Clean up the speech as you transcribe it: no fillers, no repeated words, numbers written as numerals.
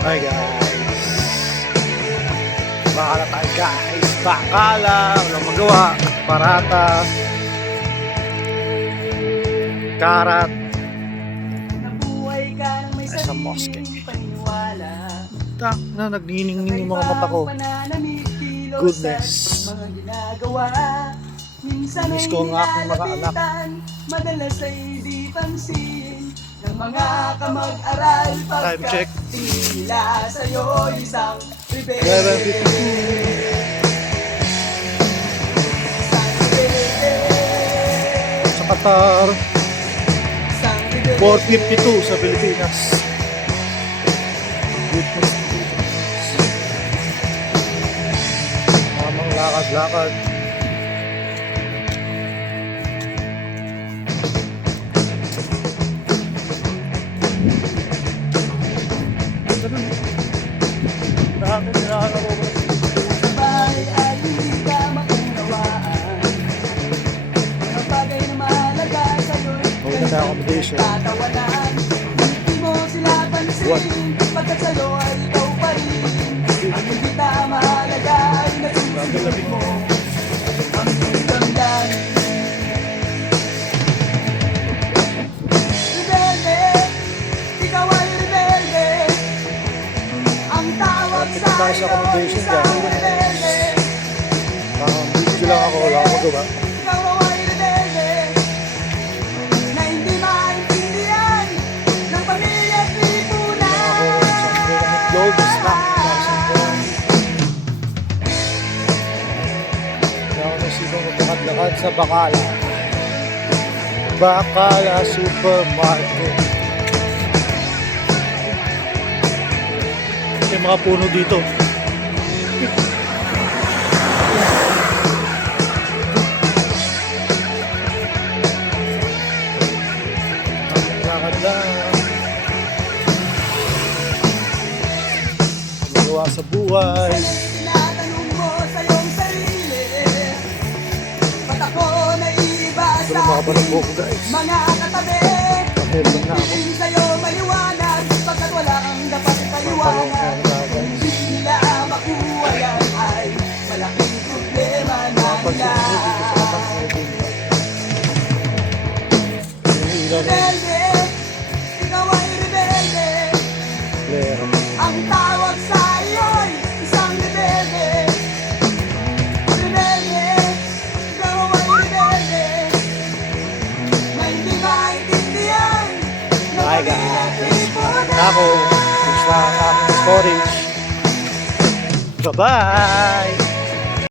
Hi guys, baka na tayo guys, bakala, walang magawa, parata, karat, ay sa mosque. Tak na, nagniningning yung mga mata ko. Goodness. Miss ko ang aking mga anak. Madalas ay di pansin ng mga kamag-aral. Time check. Tila sa'yo isang rebelde. Sa Qatar 4:52 sa Pilipinas. Goodness. Tamang lakad-lakad. Dami nilalaro ko. Sabay ay hindi ka makunawaan. Mga bagay na mahalaga sa'yo'y accommodation. Tatawanan, hindi mo sila pansin. Pagkat sa'yo ay ikaw pa rin. Ang hindi na mahalaga ay nasusunod mo. Ang damdamin. Rebelde, ikaw ay rebelde. Ang tawag sa'yo ay isang rebelde. Video lang ako, wala akong magawa. Ikaw ay rebelde na hindi maintindihan ng pamilya at lipunan. Kaya ako nasibang magpakad-lakad sa Bakala. Bakala Supermarket. May mga puno dito. Lakad lang. Magawa sa buhay. Tinatanong mo sa iyong sarili, ba't ako naiba sa akin? Mga katabi, hindi sa'yo maliwanag, pagkat wala kang dapat paliwanag. Kung hindi nila makuha yan ay malaking problema na nila. Rebelde, ikaw ay rebelde. Ang tawag sa iyo'y isang rebelde. Rebelde, ikaw ay rebelde na hindi maintindihan ng pamilya at lipunan. Ako, sa aming storage. Bye-bye!